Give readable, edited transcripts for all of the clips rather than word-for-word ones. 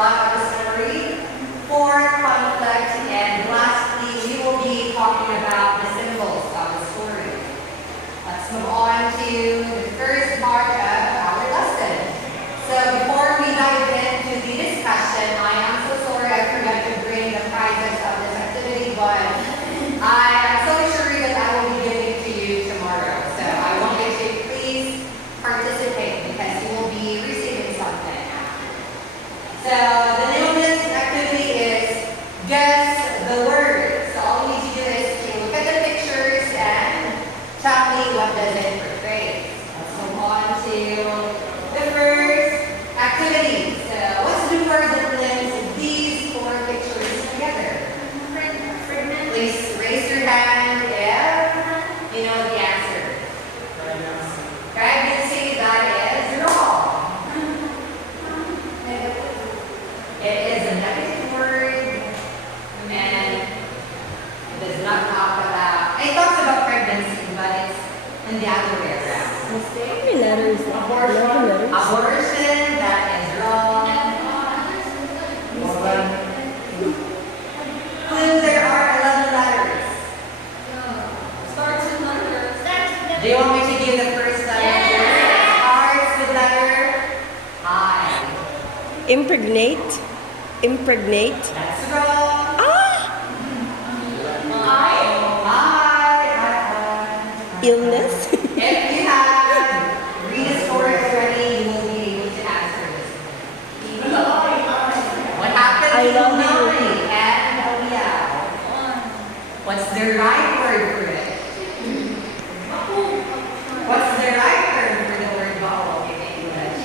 plot of the story. Fourth, conflict. And lastly, we will be talking about the symbols of the story. Let's move on to the first part of our lesson. So before we dive into the discussion, I am so sorry I forgot to bring the prizes of this activity, but I am so sure that I will be giving it to you tomorrow. So I want you to please participate because you will be receiving something. So the name of this activity is Guess the Word. So all you need to do is to look at the pictures and tell me what does it portray. Let's move on to the first activity. So what's the word that links these four pictures together? Please raise your hand if you know the answer. Pregnancy, that is wrong. It is a negative word and it does not talk about, it talks about pregnancy, but it's in the other way around. How many letters? 11 letters? Abortion, that is wrong. Clue, there are 11 letters. Starts with letters. Do you want me to give the first letter? Starts with letter I. Impregnate. Impregnate. That's wrong. Illness. If you have read a story already, you will be able to answer this. What happens I love to you. Ronie and Daguio? What's the right word for it? What's the right term for the word bubble in English?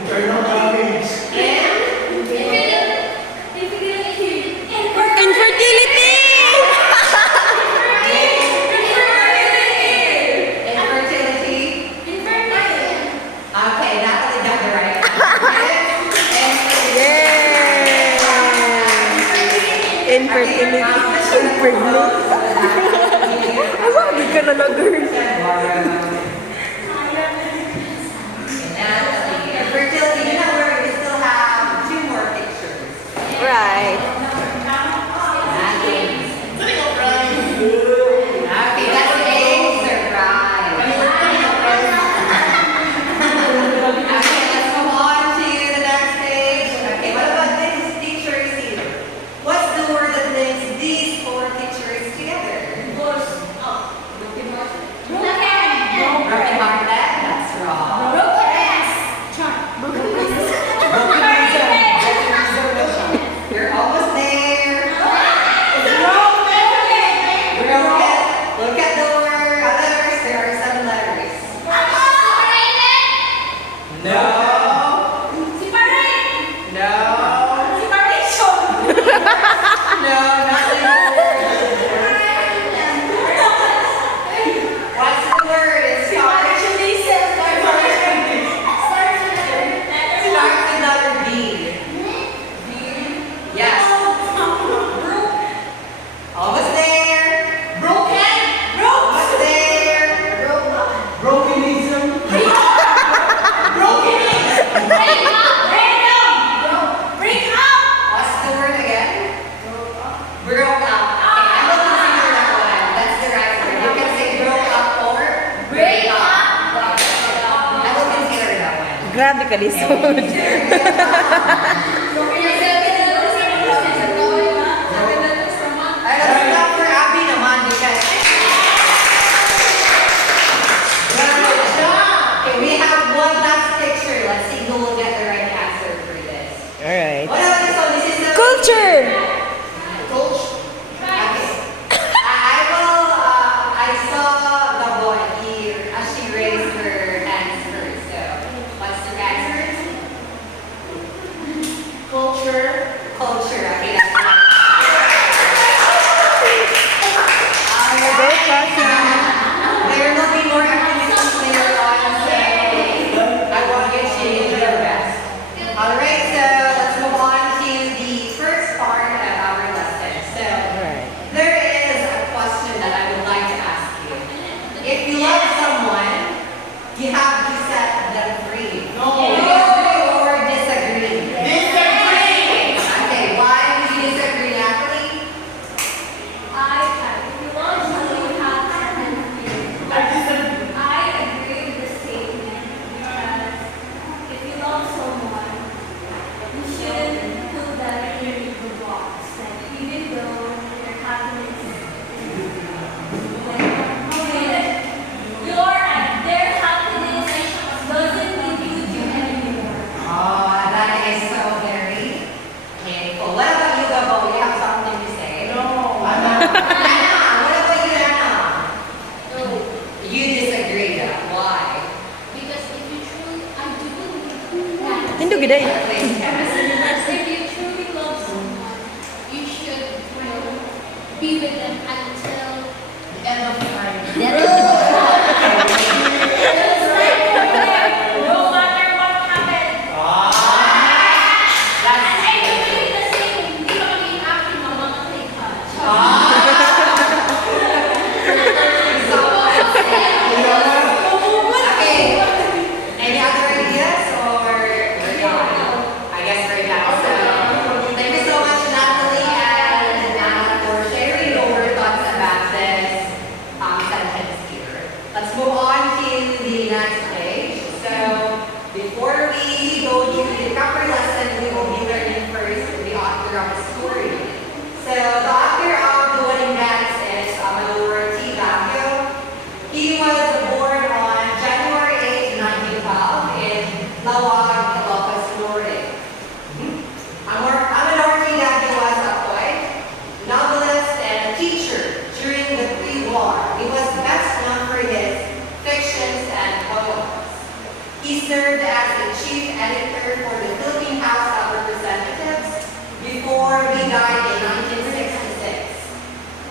Internal damage. Infertility. Infertility. Okay, Natalie got the right Yay! Infertility. Impregnate. Ay, wag ka na nag-girl. Natalie, infertility. You know where we still have two more pictures. Right. Okay, that's a surprise. Okay, let's move on to the next page. Okay, what about this picture here? What's the word that links these four pictures together? Broken hearted? That's wrong. You're almost there. Look at the word letters. There are 7 letters. No. No. No, not the word. What's the word? It starts with letter B. Yes. Almost there. Almost there. Brokenism. What's the word again? Broke up. Okay, I will consider that one. That's the right word. You can say broke up or break up. I will consider that one. Grabe ka lisod. Let's stop for Abby naman because good job. Okay, we have one last picture. Let's see who will get the right answer for this. Alright. What about this one? This is the Culture. Okay. I saw the boy here as she raised her hands first. So, what's the answer? Culture. Okay, that's right. Go Cassie. There will be more activities later on, so I want you to do your best. Alright, so let's move on to the first part of our lesson. So, there is a question that I would like to ask you. If you love someone, you have to set them free. gede. If you truly love someone, you should, be with them until The end of time. no matter what happens. And I do believe the same. You don't need acting on one thing. Okay. Any other ideas or we're done? I guess we're done. So thank you so much, Natalie and Anna, for sharing your thoughts about this sentence here. Let's move on to the next page. So before we go to the proper lesson, we will be learning first the author of the story. So the author of The Wedding Dance is Amador Daguio. He was born on January 8, 1912 in Lawag, Ilocos Norte. Amador Daguio was a poet, novelist, and teacher during the pre-war. He was best known for his fictions and poems. He served as the chief editor for the Philippine House of Representatives before he died in 1966.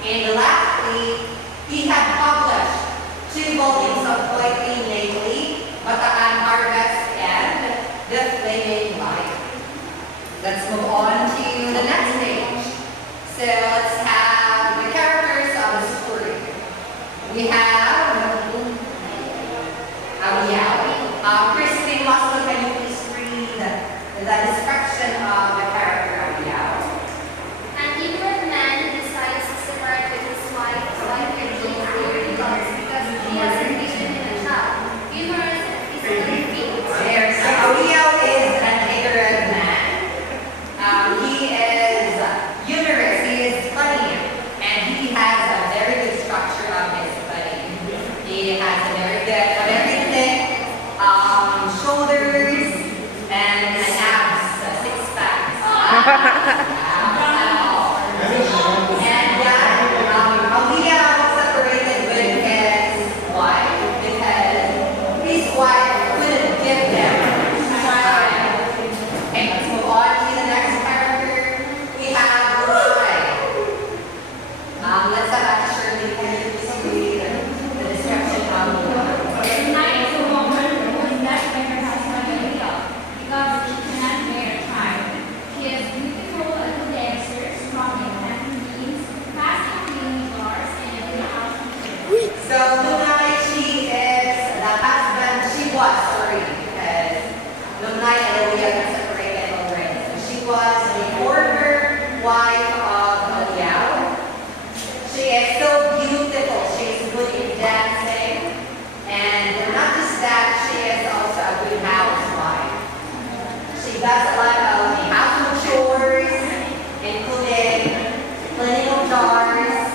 And lastly, he had published 2 volumes of poetry, namely Bataan Harvest and The Flaming Light. Let's move on to the next page. So let's have the characters of the story. We have Christine Laslo, can you please read the description of the character Abiao? An ignorant man decides to separate with his wife and children because he has a vision in a child. Ignorance is a defeat. There, so Abiao is an ignorant man. He is humorous, he is funny, and he has a very good structure of his body. He has a very thick shoulders and an abs, a six-pack. And Alia was separated with his wife because his wife couldn't give him a child. Okay, let's move on to the next character. We have Ronie. Let's have Ate Shirley, can you please read the description of Ronie? Tonight is a woman who is left by her husband Daguio because she cannot bear a child. She is beautiful, a good dancer, strong in handling beans, fast in cleaning jars, and a good housekeeper. So Lunay, she is the husband, she was, sorry, because Lunay and Elia got separated already. So she was the former wife of Eliao. She is so beautiful, she is good in dancing, and not just that, she is also a good housewife. She does a lot of the household chores, including cleaning of jars,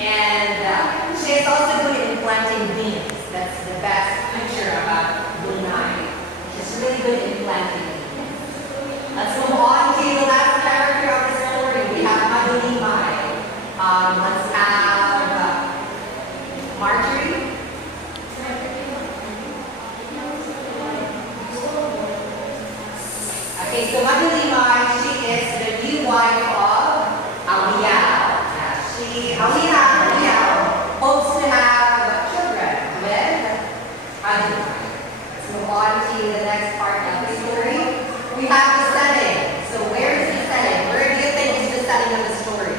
and she is also good in planting beans. That's the best feature about Brunei. She's really good in planting beans. Let's move on to the last character of the story. We have Madulimay. Let's have Marjorie. Okay, so Madulimay, she is the new wife of Abiao. Abiao hopes to have children with Madulimay. Let's move on to the next part of the story. We have the setting. So where is the setting? Where do you think is the setting of the story?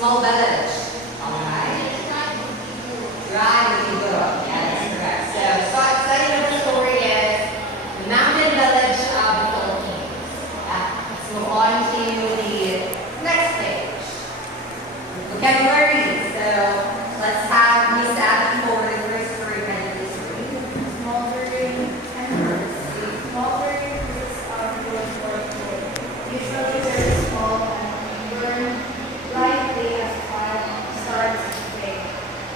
Small village. All right. Right, you go. Yeah, that's correct. So setting of the story is the mountain village of the Philippines. Let's move on to the next page. Vocabulary. So let's have Miss Abby for the first story. Can you please read? Smoldering embers. Smoldering roots are good for food. Usually very small and burn lightly as fire starts to fade.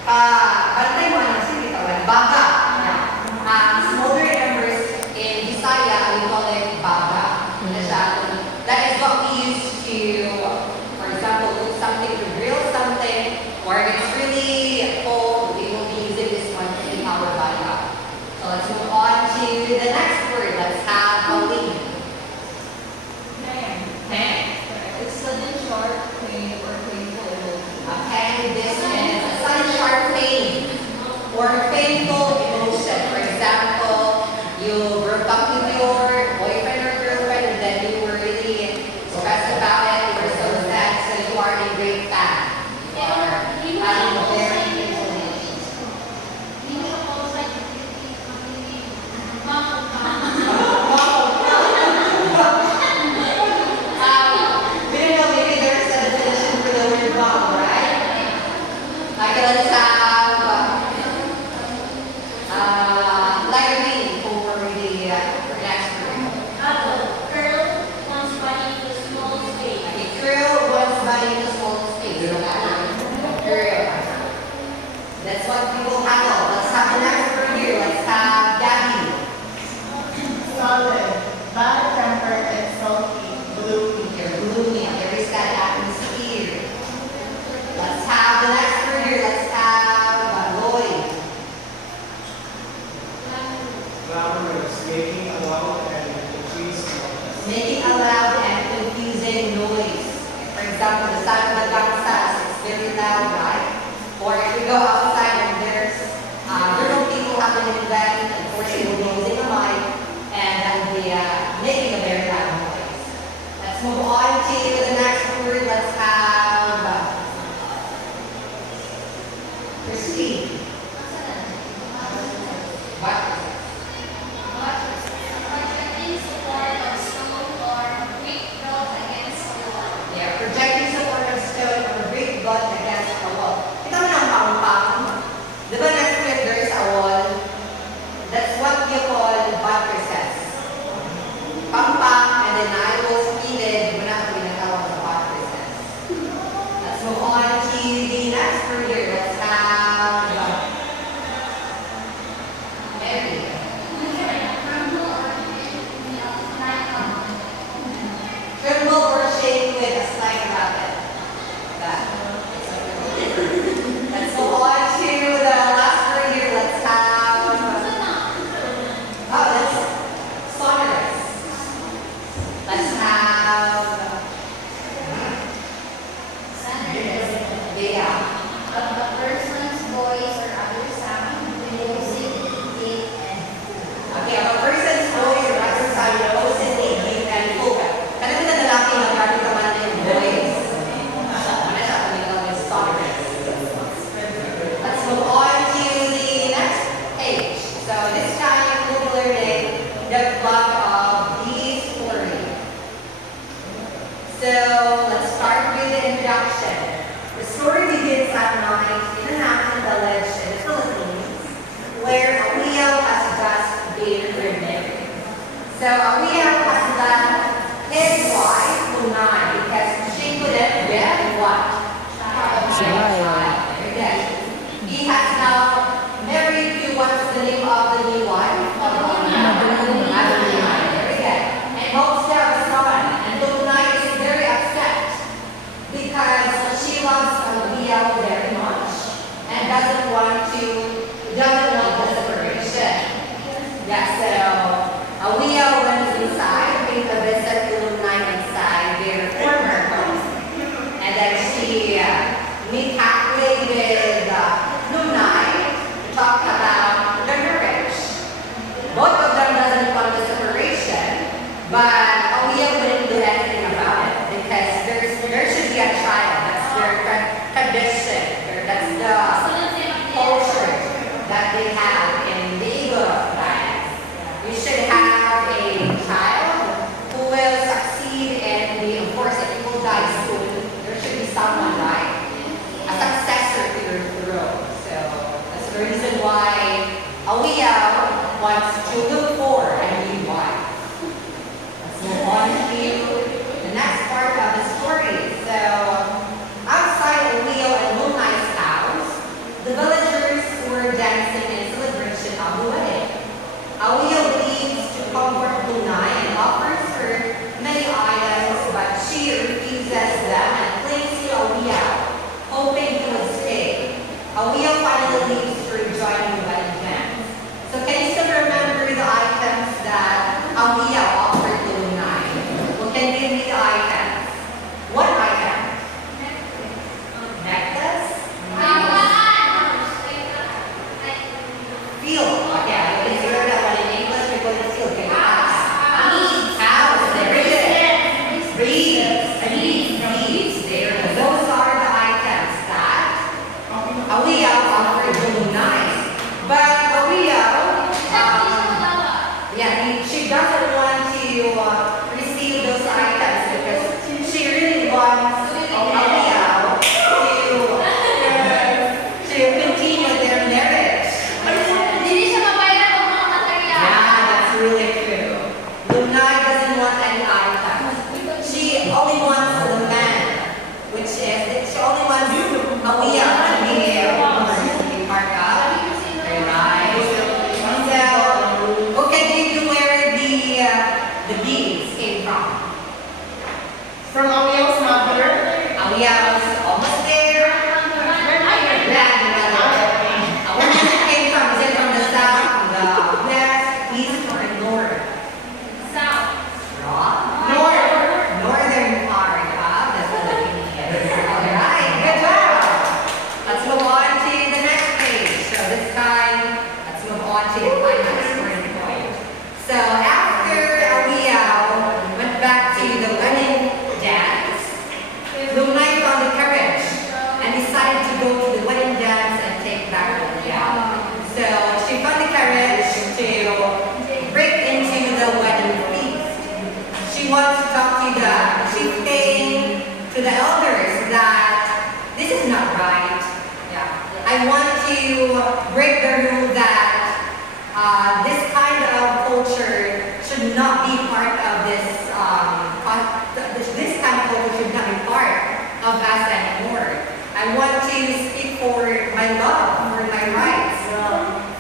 Bantay mo ano, sige tawag, baga. Smoldering embers in Bisaya, we call it baga. That is what we use to, for example, cook something, to grill something, or if it's really cold, we will be using this one to heat our baga. Okay, let's have Larry for the next group. Curl one's body to small space. Okay, curl one's body into small space. So curl. That's what people handle. Let's have the next group here. Let's have Gabby. Solid, bad tempered and sulky, gloomy. You're gloomy. There is that atmosphere. Let's have the next group here. Let's have Lloyd. Glamorous, making a loud and confusing noise. Making a loud and confusing noise. For example, the sound of the gangsas is very loud, right? Or if we go outside and there's little people having an event, of course they will be using a mic and that will be making a very loud noise. Let's move on to the next word. Let's have Christine. What? Projecting support of stone or brick built against a wall. Yeah, projecting support of stone or brick built against a wall. Kita mo ng pang-pang. Di ba next week there's a wall? That's what you call buttresses. Pang-pang, and then I will speed it. Wala ko pinatawag sa buttresses. Let's move on to the next word here. Let's have Mary. Tremble or shake with a slight rapid. That. Let's move on to the last word here. Let's have. Oh, that's sonorous. Let's have. Yeah. A person's voice or other sound, music, gait, and Okay, a person's voice or exercise poses a deep and full. Kasi kung lalaki magkakaroon ka man ng voice, ano siya, kung is sonorous. Let's move on to the next page. So this time we'll be learning the plot of the story. So let's start with the introduction. The story begins at night in a mountain village in the Philippines, where a wheel has just been remarried. So a wheel has left his wife Ronie because she couldn't get what? Child. Yes. He has now married to what's the name of the new wife? Amador. Very good. And hopes to have a son. And Ronie is very upset because she loves Daguio very much and doesn't want the separation. Yeah, so Daguio went inside, paid a visit to Ronie inside their former home. And then she meet halfway with Ronie to talk about their marriage. Both of them doesn't want the separation, but Daguio wouldn't do anything about it because there should be a child. That's their tradition. That's the culture that they have in the Igbo diet. You should have a child who will succeed and be, of course, if people die soon, there should be someone, right? A successor to your throne. So that's the reason why Daguio wants to look for a new wife. Let's move on to the next part of the story. So outside Daguio and Ronie's house, the villagers were dancing in celebration of the wedding. Daguio leaves to comfort Ronie and offers her many items, but she refuses them and clings to Daguio, hoping he would stay. Daguio finally leaves to join the wedding dance. So can you still remember the items that Daguio offered to Ronie? Who can give me the items? What item? Necklace? Field. Okay, I'm going to hear that one in English. We're going to see. Okay. House. There it is. Reeds. There. Those are the items that Daguio offered to Ronie. But Daguio, she doesn't want to receive those items because she really wants Daguio to. She break the rule that this kind of culture should not be part of this kind of culture should not be part of us anymore. I want to speak for my love, for my rights,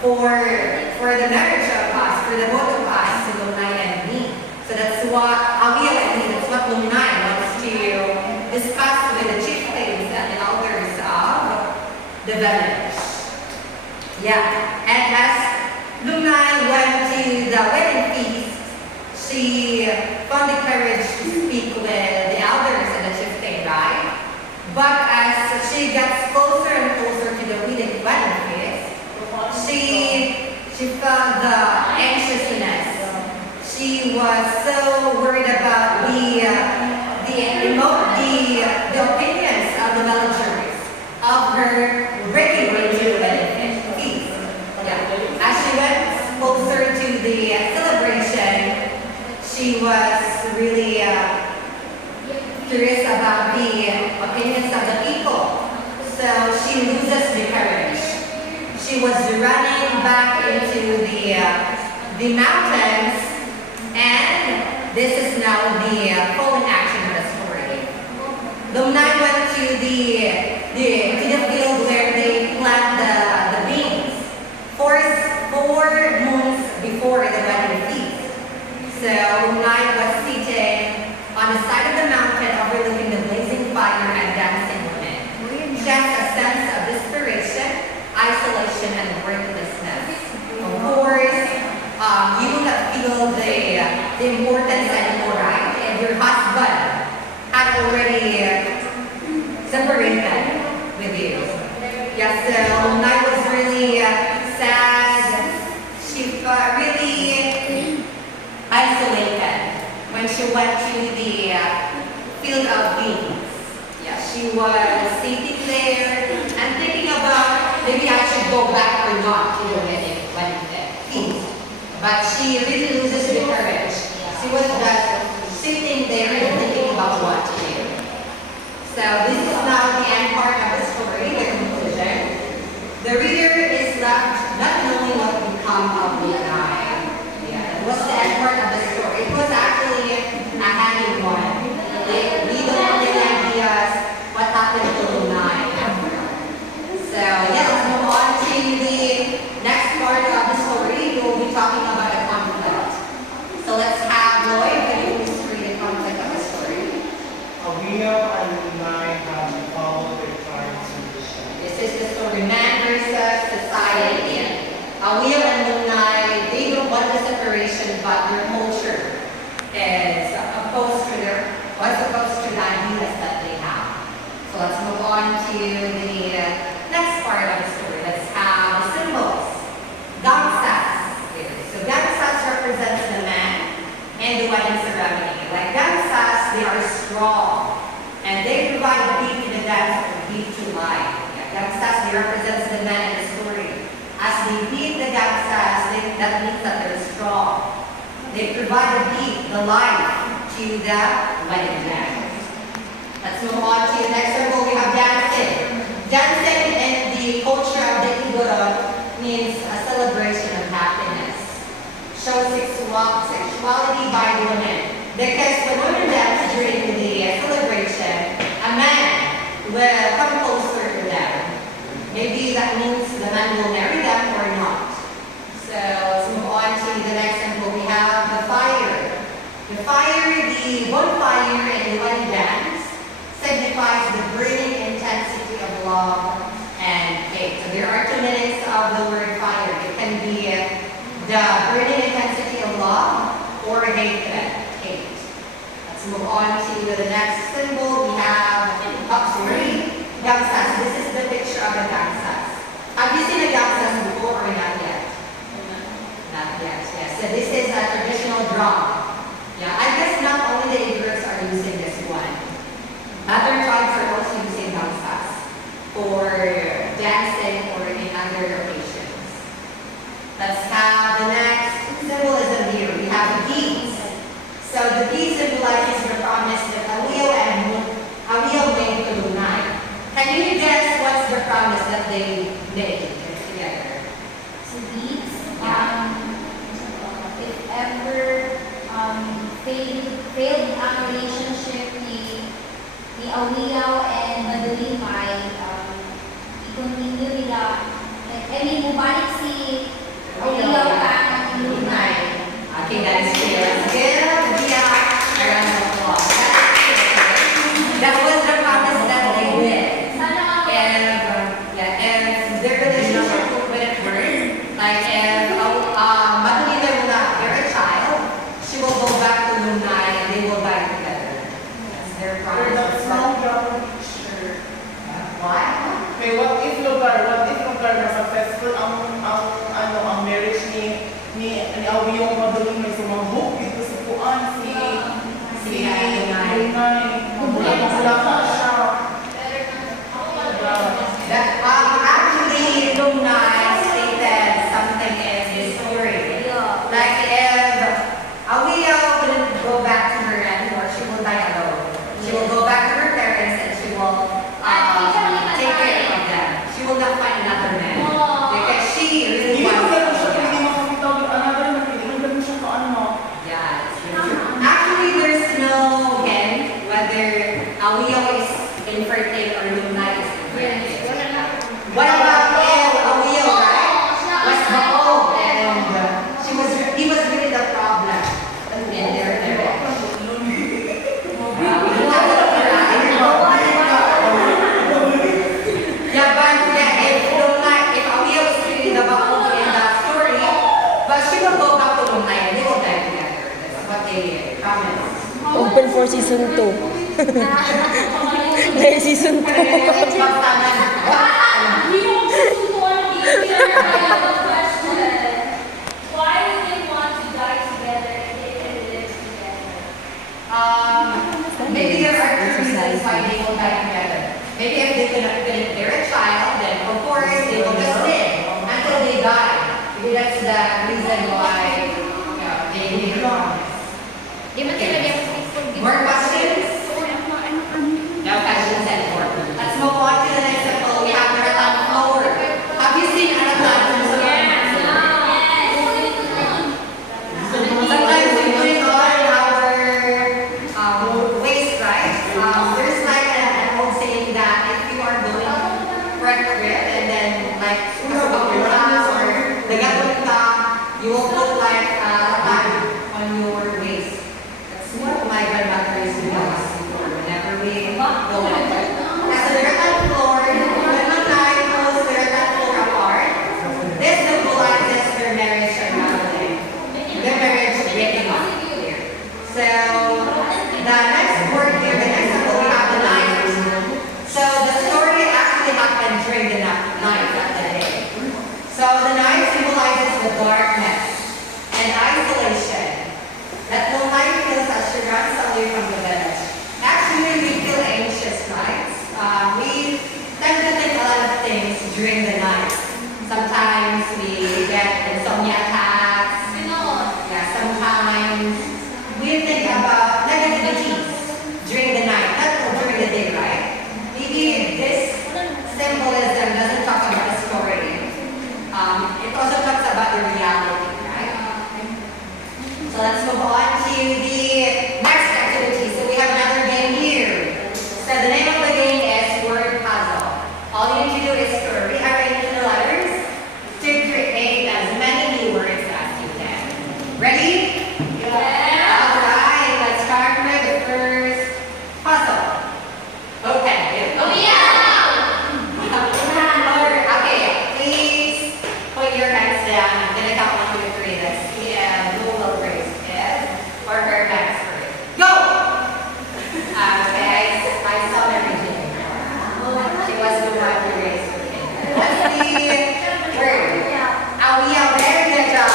for the marriage of us, for the both of us, so Lunay and me. So that's what Awil and me, that's what Lunay wants to discuss with the chieftains and the elders of the village. Yeah, and as Lunay went to the wedding feast, she found the courage to speak with the elders and the chieftain, right? But as she gets closer and closer to the wedding feast, she felt the anxiousness. She was so worried about the opinions of the villagers of her breaking into the wedding feast. Yeah. As she went closer to the celebration, she was really curious about the opinions of the people. So she loses the courage. She was running back into the mountains, and this is now the full action of the story. Lunay went to the field where they plant the beans 4 months before the wedding feast. So Lunay was sitting on the side of the mountain overlooking the blazing fire and dancing women. She has a sense of desperation, isolation, and worthlessness. Of course, you will not feel the importance anymore, right? And your husband had already separated with you. Yeah, so Lunay was really sad. She felt really isolated when she went to the field of beans. Yeah, she was sitting there and thinking about maybe I should go back or not to the wedding feast. But she really loses the courage. She was just sitting there and thinking about what to do. So this is now the end part of the story, the conclusion. The reader is left not knowing what will become of Lunay. Yeah, it was the end part of the story. It was actually a happy one. We don't have any ideas what happened to Lunay after. So yeah, let's move on to the next part of the story. We will be talking about a conflict. So let's have Lloyd, can you please read the conflict of the story? Awil and Lunay have to follow their tribes and tradition. This is the story, man versus society. Awil and Lunay, they don't want the separation, but their culture is opposed to the ideas that they have. So let's move on to the next part of the story. Let's have the symbols. Gangsas. So gangsas represents the man and the wedding ceremony. Like gangsas, they are strong and they provide beat to the dance or beat to life. Gangsas, they represents the man in the story. As they beat the gangsas, that means that they're strong. They provide the beat, the life to the wedding dance. Let's move on to the next symbol. We have dancing. Dancing in the culture of the Igorot means a celebration of happiness. Shows sexuality by the women. Because when women dance during the celebration, a man will come closer to them. Maybe that means the man will marry them or not. So let's move on to the next symbol. We have the fire. The fire, the bonfire in the wedding dance signifies the burning intensity of love and hate. So there are 2 meanings of the word fire. It can be the burning intensity of love or hatred. Hate. Let's move on to the next symbol. We have gangsas. This is the picture of a gangsas. Have you seen a gangsas before or not yet? Not yet. Yes. So this is a traditional drum. Yeah, I guess not only the Igorots are using this one. Other tribes are also using gangsas for dancing or in other occasions. Let's have the next symbolism here. We have the beads. So the bead symbolizes the promise that Awil made to Lunay. Can you guess what's the promise that they made together? sweet. If ever failed ang relationship ni Awiyaw and Madulimay, i-continue nila. Mubalik si Awiyaw ang Lunay. Okay, that is clear. Let's give Dia a round of applause. That was the promise that they did. If their relationship wouldn't work, like if Madulimay will not bear a child, she will go back to Lunay and they will die together. That's their promise. That's wrong job teacher. Why? Okay, what if lugar na successful ang marriage ni Awiyong Maduling may sumabog dito sa kuan si Lunay. Wala ka siya. Actually, Lunay stated something in his story. Like if Awiyaw wouldn't go back to her anymore, she will die alone. She will go back to her parents and she will take care of them. She will not find another man. Because she really Hindi mo wants siya Awiyaw. pwede makakita ng another na hindi mo siya kaano. Yeah, it's really true. Actually, there's no hint whether Awiyaw is infertile or Lunay is infertile. What about if Awiyaw, right, was baog and he was really the problem in their marriage? We don't have to look around. Yeah, but yeah, if Awiyaw is really the baog in that story, but she will go back to Lunay and they will die together. That's what they promised. Open for season 2. There's season 2. Why would they want to die together if they can live together? Maybe there are two reasons why they will die together. Maybe if they cannot bear a child, then of course they will just live until they die. Maybe that's the reason why they made a promise. More questions? No questions anymore. Let's move on to the next example. We have the Ratunil. Have you seen a Ratunil? Sometimes we put it on our waist, right? There's like an old saying that if you are going for a trip and then like or the you will put like a rattan on your waist. That's what my grandmother used to tell us before whenever we go on. Kasi the rattan floor, when one night pulls the rattan floor apart, this symbolizes their marriage and marriage. Their marriage breaking up here. So the next word here, the next symbol, we have the knife. So the story actually happened during the night of the day. So the night symbolizes the darkness and isolation. That no night feels as she runs away from the village. Actually, we feel anxious nights. We tend to think a lot of things during the night. Sometimes we get insomnia attacks. Yeah, sometimes we think about negativities during the night, not during the day, right? Maybe this symbolism doesn't talk about the story. It also talks about the reality, right? So let's move on to the next activity. So we have another game here. So the name of the game is word puzzle. All you need to do is to rearrange the letters to create as many words as you can. Ready? All right, let's start with the first puzzle. Okay. Okay, please put your hands down. I'm going to count 1, 2, 3. Let's see who will raise his or her hands first. Go! Okay, I saw everything. She was the one who raised her finger. Let's see. Word. Awiyaw, very good job.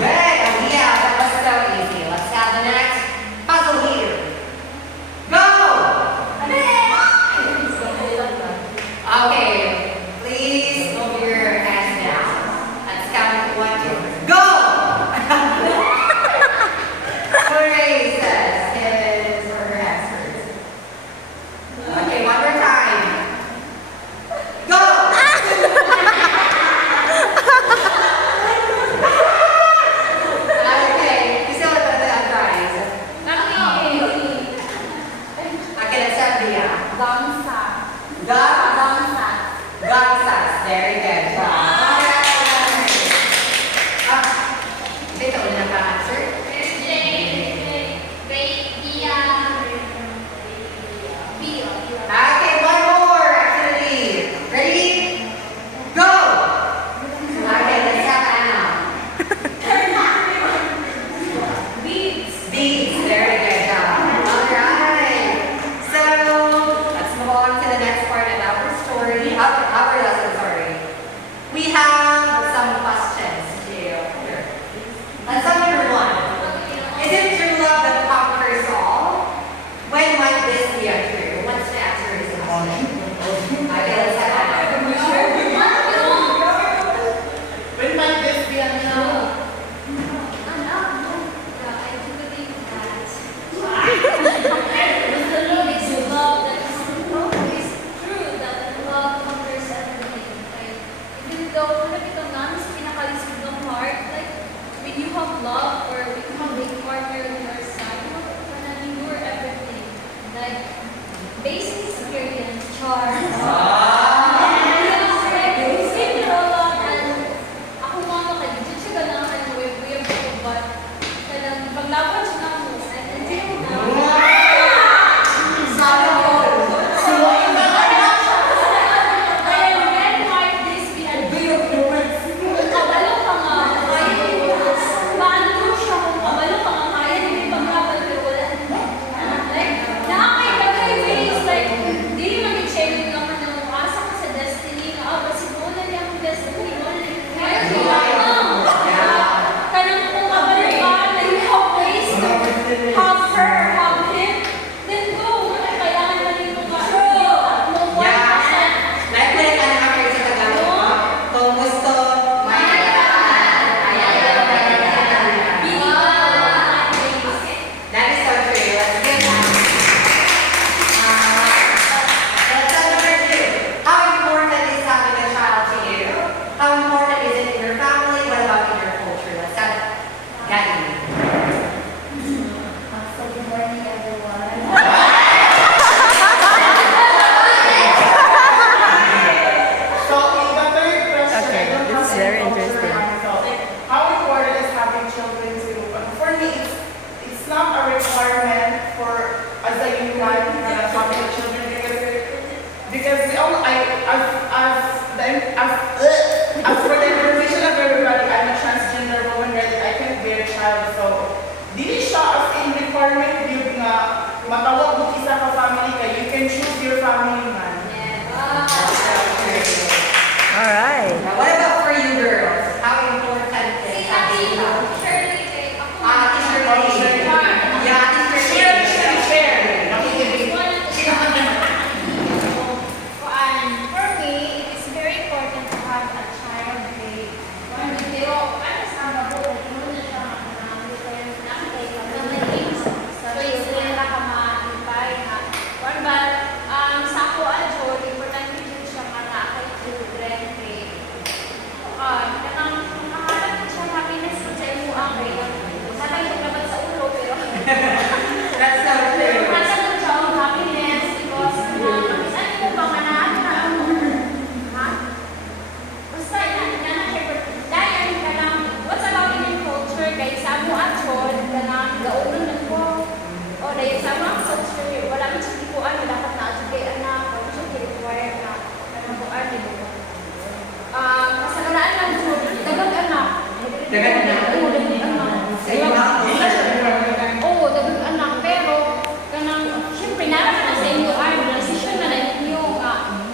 Good, Awiyaw, that was so easy. Let's have the next puzzle here. Go! Okay, please move your hands down. Let's count 1, 2. Go! Who raises his or her hands first? Okay, one more time. Go! Gangsas. Very good. Ito na pa-answer. Okay, one more activity. Ready? Go! Okay, let's have Anna. Beads. Very good job. Alright. So, let's move on to the next part of our story. Our lesson, sorry. We have some questions to here. Lesson number 1. Is it true love that conquers all? When might this be untrue? What's the answer to this question? Okay, let's have Anna. When might this be untrue? When you have love or when you have a partner on your side, you can endure everything. Like basic experience, charm. Ako mga kaya, siya ganang wave ko, but paglaban siya na mo, as for the information of everybody, I'm a transgender woman that I can bear a child. So, dili siya as in requirement yung nga matawag mo isa ka family ka. You can choose your family man. Alright. Now, what about for you girls? How important is having love? Ate Shirley. Yeah, Ate Shirley. Share. For me, it is very important to have a child. Pero, ano sa mga buhay, ano na siya sa ako adyo, importante din siya mga kay children. Kanang mahalap ko siya happiness sa imo ang kaya. Satay ko naman sa ulo, pero That's so true. masagot siya ang happiness because saan mo ba manaan na ako? Ha? Basta dahil ka lang, what's about in culture, kaya sa mo adyo, ka lang, gaunon na ko. O dahil sa mga culture, wala mo siya tikuan, dapat na adyo kay anak, wala mo siya required na buwan nito. Kasagaraan lang po, dagang anak. Dagang anak? Oo, dagang anak. Sa iyo nga, Oo, dagang anak. Pero, kanang, syempre, naraman na sa inyo, decision na ninyo,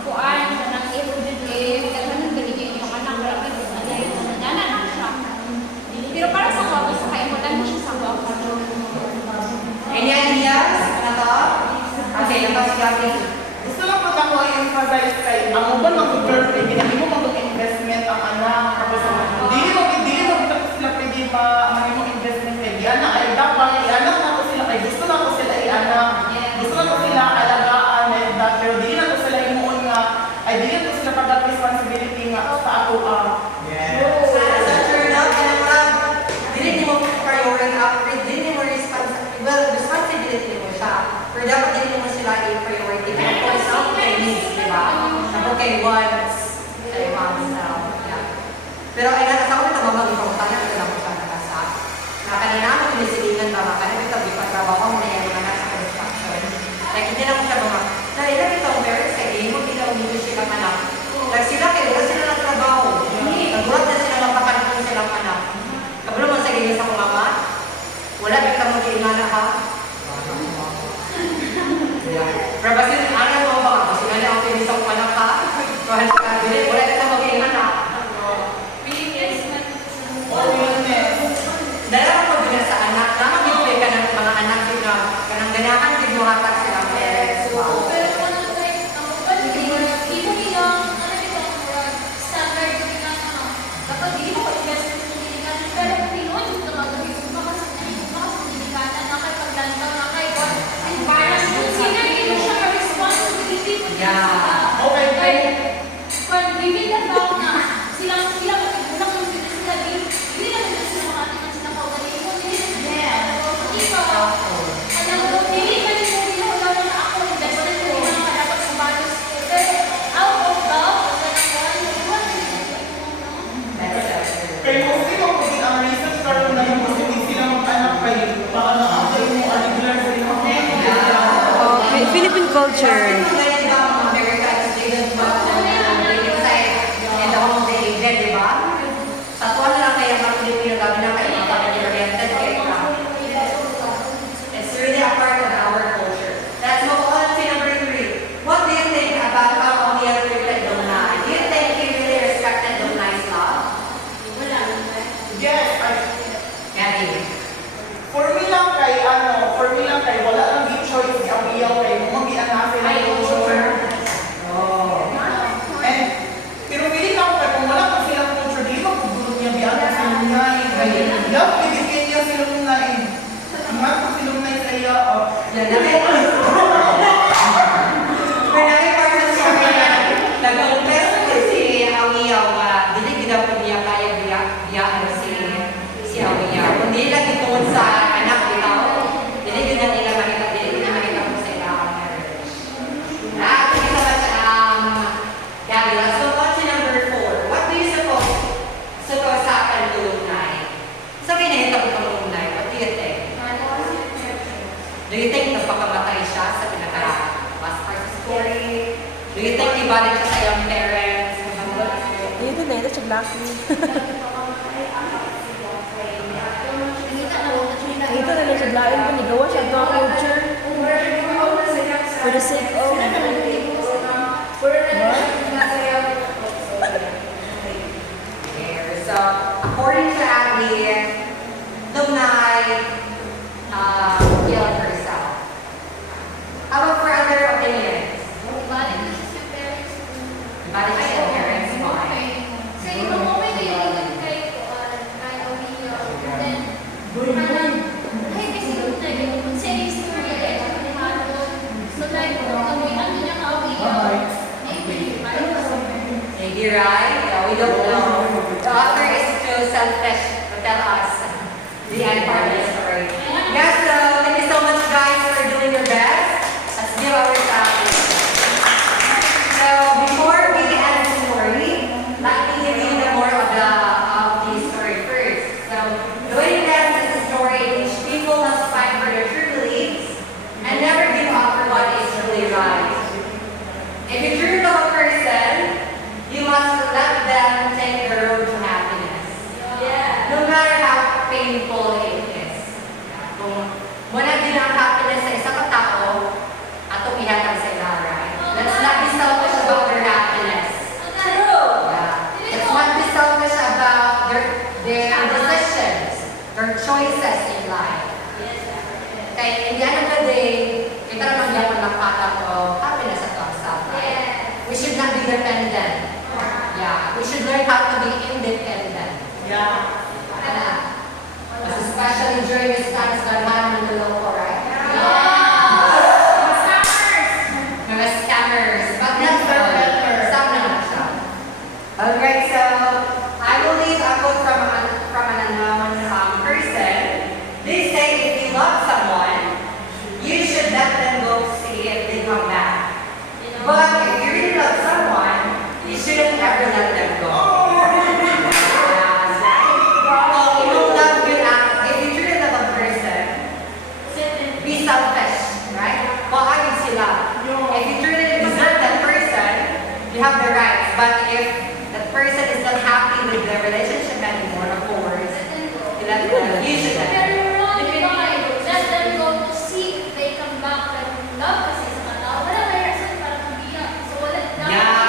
kuan, kanang kanang galigay yung anak, marami ko na dahil nanana lang siya. Pero para sa ako, basta kaya mo lang siya sa ako. any ideas? Ano to? Okay, napasigabi. Gusto lang po ako i-emphasize kay ang uban mag-birthday, hindi mo mag-investment ang anak. Tapos, hindi mo kita sila pwede okay once. Say myself. Yeah. Pero ay nasa ko ito mamagitong tayo ito na po siya nakasa. Na kanina mo pinisilingan ba kanina ito bipatrabaho na yan na nasa construction. Like hindi na ko siya mga na ilan itong parents kay game mo hindi na siya ng anak. Like sila kayo wala sila ng trabaho. Nagulat na sila magpapanipon silang anak. Kabalo man sa ganyan sa mga mama. Wala kita mo giingana ha. Pero basta anak mo ba kasi ano ang pinisang anak ha. Wala kita mo giingana. Dahil ako mabilang sa anak, naman bibigay ka ng mga anak din na kanang ganahan din mo hatag silang parents. Pero kung ano tayo, dito nilang, ano dito, standard ko din kapag di mo investment sa dinikanan, pero kung pinuod yung tumagawin ko, baka sa dinikanan na kayo paglantaw na kayo, and parang kung sinagin mo siya ka responsibility ko din sila. Okay, okay. Kung bibigyan daw na silang unang consider sila, hindi naman na sila makatikan sila kaugaling mo, hindi ikaw, hindi ka rin mo ginagawa na ako, investment ko din naman dapat sa values ko. Pero out of love, Pero mostly kung pwede ang research karoon na yung gusto din sila mag-anak kayo, baka na-apply mo ang regular sa inyong Philippine culture. Ganyan ba ang America student ba? And the home day event, di ba? Sa tuwan na lang kaya mga Pilipino gabi na kayo mga pag-oriented kayo na. It's really a part of our culture. Let's move on to number 3. What do you think about how Omiya treated Donai? Do you think he really respected Donai's love? Yes, Gabby. for me lang kay, wala lang yung choice si Abiyaw kay, kung mag-ianafin na yung culture. Oh. And, pero pili lang kay, kung wala pa silang culture, di ba kung niya biyan sa lunay, kay, love, bibigyan niya sila lunay. Iman ko sila lunay sa iya, Yan na kayo. Pero part ng story na nag-umpes ko si Awiyaw dili gina po niya kaya biya si Awiyaw. Kundi lang itungod sa anak bitaw. Dili gina nila makita po sa ilang marriage. Ito kita ba siya Gabby, let's move on to number 4. What do you suppose happened to Lunay? Sabi na ito po Lunay, what do you think? Do you think nagpakamatay siya sa last part sa story? Do you think ibalik siya sa iyong parents? Dito na, ito siya black. Dito na lang siya black. Ito nigawa siya ito ang culture. For the sake of... So, according to Abby, Lunay killed herself. How about for other opinions? Ibalik siya sa parents? Why? Sa ibang moment na yung ingat kayo kay Audio, then, ay, kasi yung tayo, sa history, so tayo, kami, ano niya ka Audio, Maybe right? Yeah, we don't know. The author is too selfish to tell us the end part of the story. Yes, so thank you so much guys for doing your best. Let's give ourselves. So before we end the story, let me give you the more of the story first. So doing this is a story in which people must fight for their true beliefs and never give up for what is truly right. If you truly love a person, you must let them take the road to happiness. No matter how painful it is. Kung wala din ang happiness sa isang katao, atong ihatag sa ila, right? Let's not be selfish about their happiness. Yeah. Let's not be selfish about their decisions, their choices in life. Kaya in the end of the day, kita naman yan ang nakatang happiness at ourselves, right? We should not be dependent. Yeah, we should learn how to be independent. Yeah. Especially during this time, it's not happening in the local, right? Mga scammers. But that's some naman siya. Alright, so I will leave a quote from an unknown person. They say if you love someone, you should let them go see if they come back. But if you really love someone, you have the rights. But if the person is not happy with the relationship anymore, of course, you let them go. You should let them go. Pero Ron, di ba, let them go to see if they come back. Pero love kasi sa katao, wala may reason para mabiyak. So wala na. Yeah.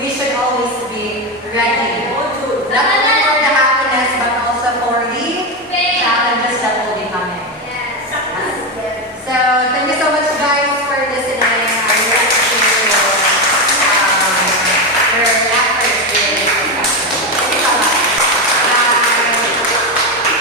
We should always be ready